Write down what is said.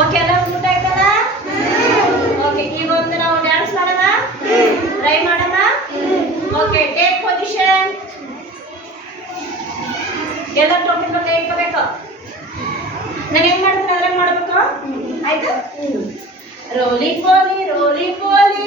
okay ಎಲ್ಲ ಊಟ ಆಯ್ತಲ್ಲ ಓಕೆ ಈಗ ಒಂದು ನಾವು ಡ್ಯಾನ್ಸ್ ಮಾಡೋಣ ಟ್ರೈ ಮಾಡೋಣ ಓಕೆ ಟೇಕ್ ಪೊಸಿಷನ್ ಎಲ್ಲ ಟೋಪಿ ಬಗ್ಗೆ ಇಟ್ಕೋಬೇಕು ನಾನು ಹೆಂಗ್ ಮಾಡ್ತೀನಿ ಅದ್ರಾಗ ಮಾಡ್ಬೇಕು ಆಯ್ತು ರೋಲಿಂಗ್ ಗೋಲಿ ರೋಲಿಂಗ್ ಗೋಲಿ